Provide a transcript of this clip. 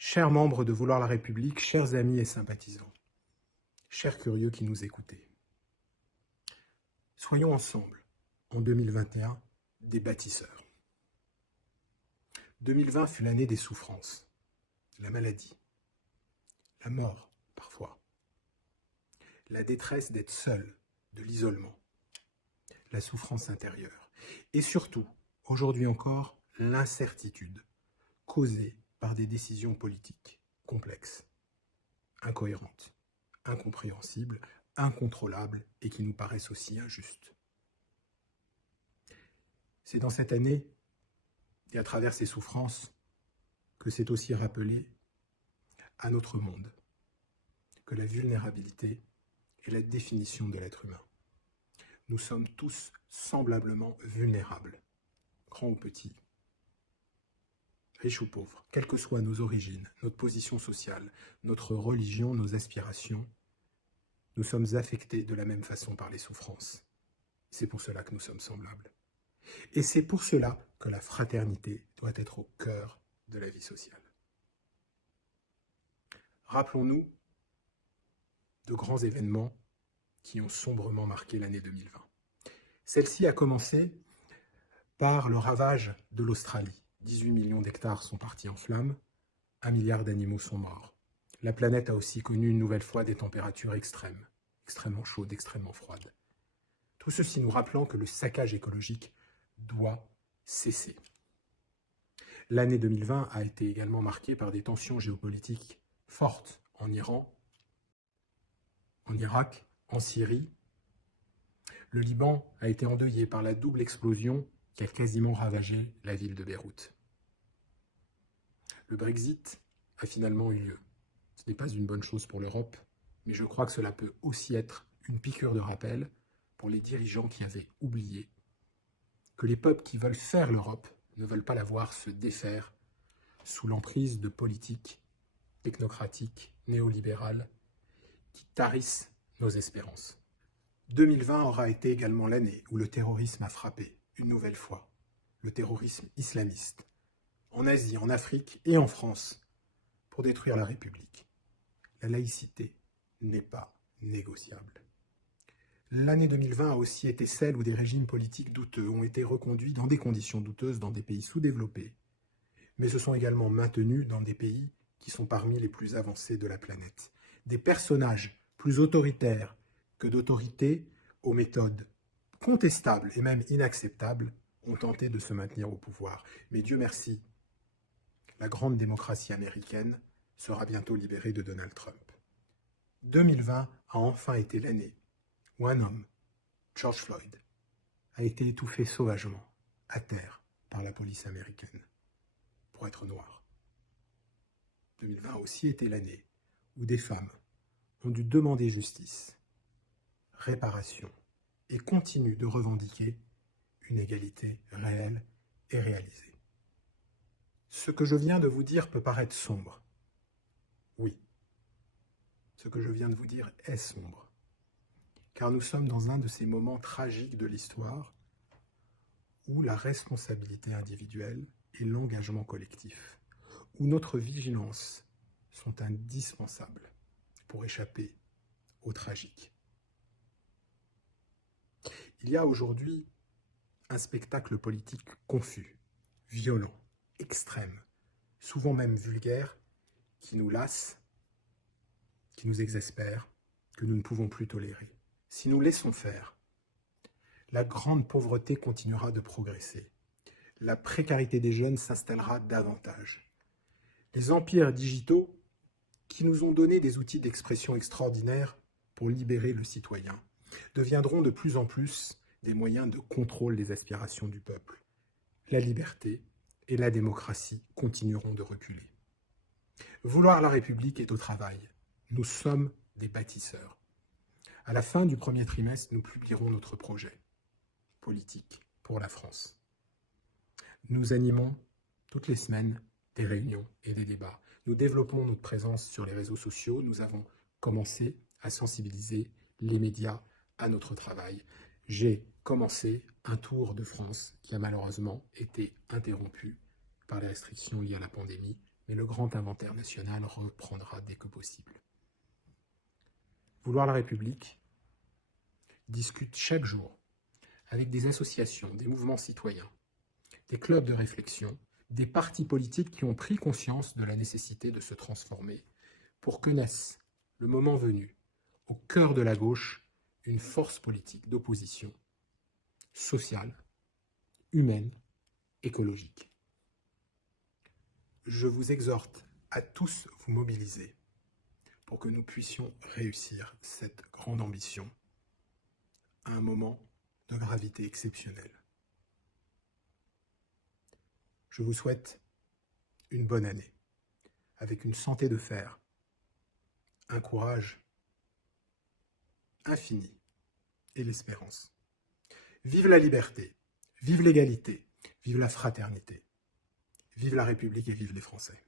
Chers membres de Vouloir la République, chers amis et sympathisants, chers curieux qui nous écoutez, soyons ensemble, en 2021, des bâtisseurs. 2020 fut l'année des souffrances, la maladie, la mort parfois, la détresse d'être seul, de l'isolement, la souffrance intérieure et surtout, aujourd'hui encore, l'incertitude causée par des décisions politiques complexes, incohérentes, incompréhensibles, incontrôlables et qui nous paraissent aussi injustes. C'est dans cette année et à travers ces souffrances que c'est aussi rappelé à notre monde que la vulnérabilité est la définition de l'être humain. Nous sommes tous semblablement vulnérables, grands ou petits, riches ou pauvres, quelles que soient nos origines, notre position sociale, notre religion, nos aspirations, nous sommes affectés de la même façon par les souffrances. C'est pour cela que nous sommes semblables. Et c'est pour cela que la fraternité doit être au cœur de la vie sociale. Rappelons-nous de grands événements qui ont sombrement marqué l'année 2020. Celle-ci a commencé par le ravage de l'Australie. 18 millions d'hectares sont partis en flammes, 1 milliard d'animaux sont morts. La planète a aussi connu une nouvelle fois des températures extrêmes, extrêmement chaudes, extrêmement froides. Tout ceci nous rappelant que le saccage écologique doit cesser. L'année 2020 a été également marquée par des tensions géopolitiques fortes en Iran, en Irak, en Syrie. Le Liban a été endeuillé par la double explosion qui a quasiment ravagé la ville de Beyrouth. Le Brexit a finalement eu lieu. Ce n'est pas une bonne chose pour l'Europe, mais je crois que cela peut aussi être une piqûre de rappel pour les dirigeants qui avaient oublié que les peuples qui veulent faire l'Europe ne veulent pas la voir se défaire sous l'emprise de politiques technocratiques, néolibérales, qui tarissent nos espérances. 2020 aura été également l'année où le terrorisme a frappé, une nouvelle fois, le terrorisme islamiste, en Asie, en Afrique et en France, pour détruire la République. La laïcité n'est pas négociable. L'année 2020 a aussi été celle où des régimes politiques douteux ont été reconduits dans des conditions douteuses dans des pays sous-développés, mais se sont également maintenus dans des pays qui sont parmi les plus avancés de la planète. Des personnages plus autoritaires que d'autorités aux méthodes contestables et même inacceptables ont tenté de se maintenir au pouvoir. Mais Dieu merci, la grande démocratie américaine sera bientôt libérée de Donald Trump. 2020 a enfin été l'année où un homme, George Floyd, a été étouffé sauvagement, à terre, par la police américaine, pour être noir. 2020 a aussi été l'année où des femmes ont dû demander justice, réparation, et continuent de revendiquer une égalité réelle et réalisée. Ce que je viens de vous dire peut paraître sombre. Oui, ce que je viens de vous dire est sombre. Car nous sommes dans un de ces moments tragiques de l'histoire où la responsabilité individuelle et l'engagement collectif, où notre vigilance sont indispensables pour échapper au tragique. Il y a aujourd'hui un spectacle politique confus, violent, extrême, souvent même vulgaire, qui nous lasse, qui nous exaspère, que nous ne pouvons plus tolérer. Si nous laissons faire, la grande pauvreté continuera de progresser. La précarité des jeunes s'installera davantage. Les empires digitaux, qui nous ont donné des outils d'expression extraordinaires pour libérer le citoyen, deviendront de plus en plus des moyens de contrôle des aspirations du peuple. La liberté et la démocratie continueront de reculer. Vouloir la République est au travail. Nous sommes des bâtisseurs. À la fin du premier trimestre, nous publierons notre projet politique pour la France. Nous animons toutes les semaines des réunions et des débats. Nous développons notre présence sur les réseaux sociaux. Nous avons commencé à sensibiliser les médias à notre travail. J'ai commencé un tour de France qui a malheureusement été interrompu par les restrictions liées à la pandémie, mais le grand inventaire national reprendra dès que possible. Vouloir la République discute chaque jour avec des associations, des mouvements citoyens, des clubs de réflexion, des partis politiques qui ont pris conscience de la nécessité de se transformer pour que naisse, le moment venu, au cœur de la gauche, une force politique d'opposition sociale, humaine, écologique. Je vous exhorte à tous vous mobiliser pour que nous puissions réussir cette grande ambition à un moment de gravité exceptionnelle. Je vous souhaite une bonne année, avec une santé de fer, un courage infini et l'espérance. Vive la liberté, vive l'égalité, vive la fraternité, vive la République et vive les Français.